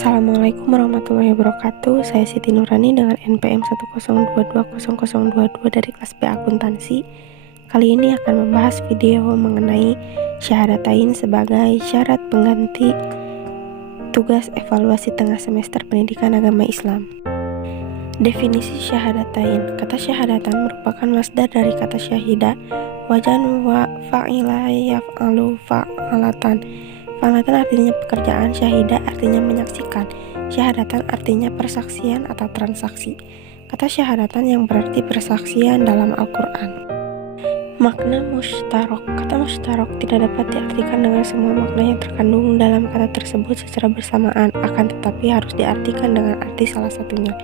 Assalamualaikum warahmatullahi wabarakatuh. Saya Siti Nurani dengan NPM 102200022 dari kelas B Akuntansi. Kali ini akan membahas video mengenai syahadatain sebagai syarat pengganti tugas evaluasi tengah semester pendidikan agama Islam. Definisi syahadatain. Kata syahadatan merupakan masdar dari kata syahida, wajan wa fa'ila yaf'alu fa'alatan. Fa'alatan artinya pekerjaan, syahida artinya menyaksikan, syahadatan artinya persaksian atau transaksi. Kata syahadatan yang berarti persaksian dalam Al-Quran. Makna musytarok. Kata musytarok tidak dapat diartikan dengan semua makna yang terkandung dalam kata tersebut secara bersamaan, akan tetapi harus diartikan dengan arti salah satunya.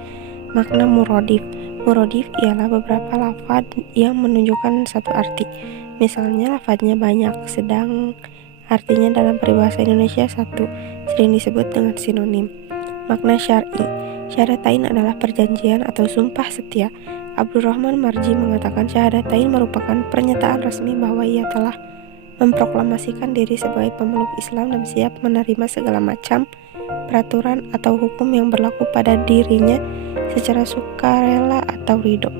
Makna murodif. Murodif ialah beberapa lafaz yang menunjukkan satu arti. Misalnya lafaznya banyak, sedang artinya dalam peribahasa Indonesia satu, sering disebut dengan sinonim. Makna syar'i. Syahadatain adalah perjanjian atau sumpah setia. Abdurrahman Marji mengatakan syahadatain merupakan pernyataan resmi bahwa ia telah memproklamasikan diri sebagai pemeluk Islam dan siap menerima segala macam peraturan atau hukum yang berlaku pada dirinya secara sukarela atau ridho.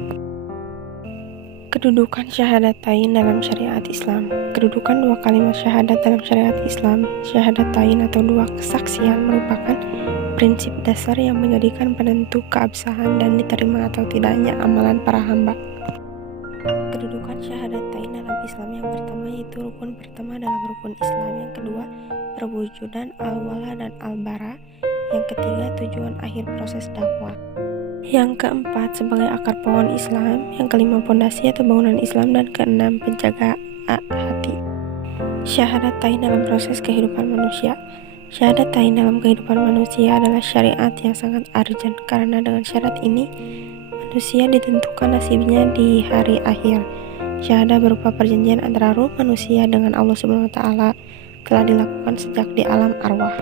Kedudukan syahadatain dalam syariat Islam. Kedudukan dua kalimat syahadat dalam syariat Islam, syahadatain atau dua kesaksian, merupakan prinsip dasar yang menjadikan penentu keabsahan dan diterima atau tidaknya amalan para hamba. Kedudukan syahadatain dalam Islam yang pertama yaitu rukun pertama dalam rukun Islam, yang kedua perwujudan al-wala dan al-bara, yang ketiga tujuan akhir proses dakwah, yang keempat sebagai akar pohon Islam, yang kelima pondasi atau bangunan Islam, dan keenam penjaga hati. Syahadatain dalam proses kehidupan manusia. Syahadatain dalam kehidupan manusia adalah syariat yang sangat urgent, karena dengan syarat ini manusia ditentukan nasibnya di hari akhir. Syahadah berupa perjanjian antara ruh manusia dengan Allah Subhanahu wa Ta'ala telah dilakukan sejak di alam arwah.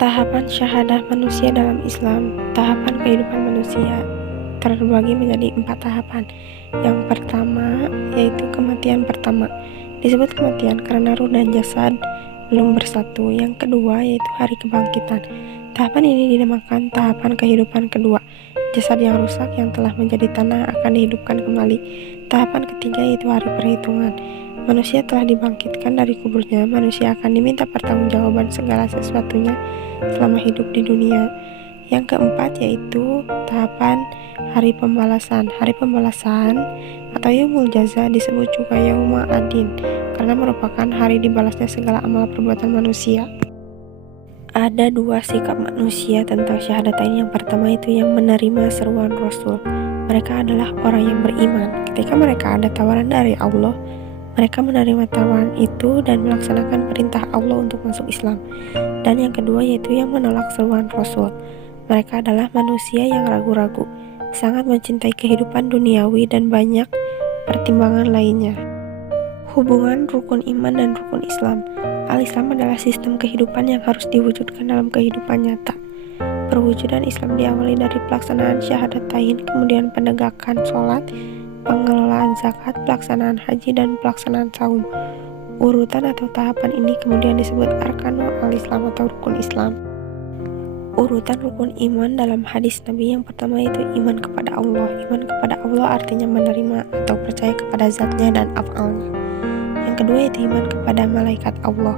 Tahapan syahadah manusia dalam Islam. Tahapan kehidupan manusia terbagi menjadi 4 tahapan. Yang pertama yaitu kematian pertama. Disebut kematian karena ruh dan jasad belum bersatu. Yang kedua yaitu hari kebangkitan. Tahapan ini dinamakan tahapan kehidupan kedua. Jasad yang rusak yang telah menjadi tanah akan dihidupkan kembali. Tahapan ketiga yaitu hari perhitungan. Manusia telah dibangkitkan dari kuburnya. Manusia akan diminta pertanggungjawaban segala sesuatunya selama hidup di dunia. Yang keempat yaitu tahapan hari pembalasan. Hari pembalasan atau yaumul jaza disebut juga yaumul adin karena merupakan hari dibalasnya segala amal perbuatan manusia. Ada 2 sikap manusia tentang syahadatain. Yang pertama itu yang menerima seruan Rasul. Mereka adalah orang yang beriman. Ketika mereka ada tawaran dari Allah, mereka menerima tawaran itu dan melaksanakan perintah Allah untuk masuk Islam. Dan yang kedua yaitu yang menolak seruan Rasul. Mereka adalah manusia yang ragu-ragu, sangat mencintai kehidupan duniawi dan banyak pertimbangan lainnya. Hubungan rukun iman dan rukun Islam. Al-Islam adalah sistem kehidupan yang harus diwujudkan dalam kehidupan nyata. Perwujudan Islam diawali dari pelaksanaan syahadatain, kemudian penegakan sholat, pengelolaan zakat, pelaksanaan haji, dan pelaksanaan saum. Urutan atau tahapan ini kemudian disebut arkanul al-Islam atau rukun Islam. Urutan rukun iman dalam hadis Nabi yang pertama itu iman kepada Allah. Iman kepada Allah artinya menerima atau percaya kepada zatnya dan af'alnya. Yang kedua yaitu iman kepada malaikat Allah.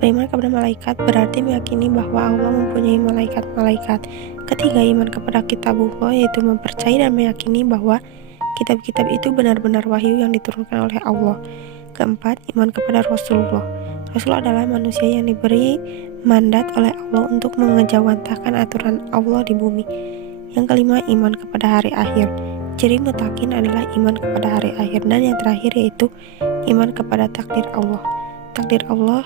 Beriman kepada malaikat berarti meyakini bahwa Allah mempunyai malaikat-malaikat. Ketiga, iman kepada kitabullah yaitu mempercayai dan meyakini bahwa kitab-kitab itu benar-benar wahyu yang diturunkan oleh Allah. Keempat, iman kepada Rasulullah. Rasul adalah manusia yang diberi mandat oleh Allah untuk mengejawantahkan aturan Allah di bumi. Yang kelima, iman kepada hari akhir. Ciri mutakin adalah iman kepada hari akhir. Dan yang terakhir yaitu iman kepada takdir Allah. Takdir Allah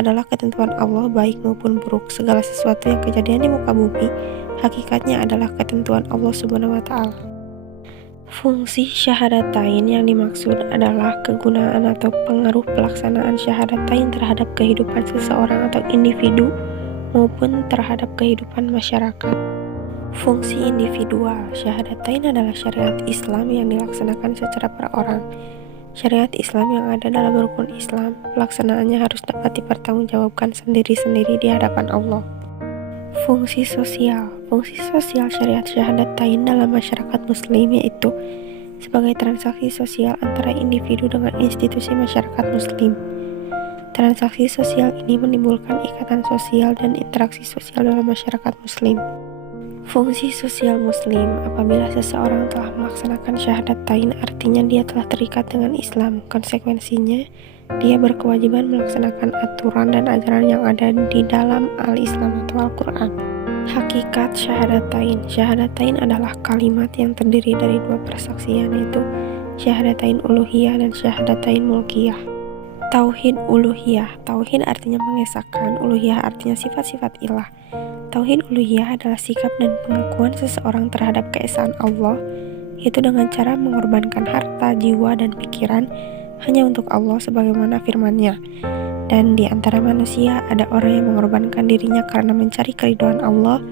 adalah ketentuan Allah baik maupun buruk. Segala sesuatu yang kejadian di muka bumi hakikatnya adalah ketentuan Allah Subhanahu wa Ta'ala. Fungsi syahadatain yang dimaksud adalah kegunaan atau pengaruh pelaksanaan syahadatain terhadap kehidupan seseorang atau individu maupun terhadap kehidupan masyarakat. Fungsi individual. Syahadatain adalah syariat Islam yang dilaksanakan secara per orang. Syariat Islam yang ada dalam rukun Islam, pelaksanaannya harus dapat dipertanggungjawabkan sendiri-sendiri di hadapan Allah. Fungsi sosial syariat Syahadatain dalam masyarakat muslim yaitu sebagai transaksi sosial antara individu dengan institusi masyarakat muslim. Transaksi sosial ini menimbulkan ikatan sosial dan interaksi sosial dalam masyarakat muslim. Fungsi sosial muslim: apabila seseorang telah melaksanakan syahadatain, artinya dia telah terikat dengan Islam. Konsekuensinya, dia berkewajiban melaksanakan aturan dan ajaran yang ada di dalam Al-Islam atau Al-Quran. Hakikat syahadatain: syahadatain adalah kalimat yang terdiri dari dua persaksian, yaitu syahadatain uluhiyah dan syahadatain mulkiyah. Tauhid uluhiyah: tauhid artinya mengesahkan, uluhiyah artinya sifat-sifat ilah. Tauhid uluhiyah adalah sikap dan pengakuan seseorang terhadap keesaan Allah, yaitu dengan cara mengorbankan harta, jiwa, dan pikiran hanya untuk Allah sebagaimana firman-Nya. Dan di antara manusia ada orang yang mengorbankan dirinya karena mencari keridhaan Allah,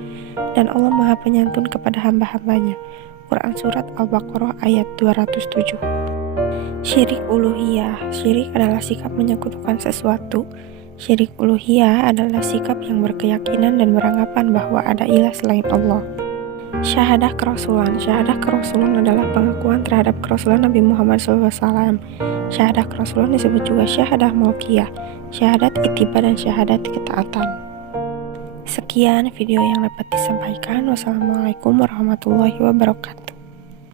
dan Allah Maha Penyantun kepada hamba-hambanya. Quran Surat Al-Baqarah ayat 207. Syirik uluhiyah: syirik adalah sikap menyekutukan sesuatu. Syirik uluhiyah adalah sikap yang berkeyakinan dan beranggapan bahwa ada ilah selain Allah. Syahadah kerasulan: syahadah kerasulan adalah pengakuan terhadap kerasulan Nabi Muhammad SAW. Syahadah kerasulan disebut juga syahadah mulkiyah, syahadat ittiba, dan syahadat ketaatan. Sekian video yang dapat disampaikan. Wassalamualaikum warahmatullahi wabarakatuh.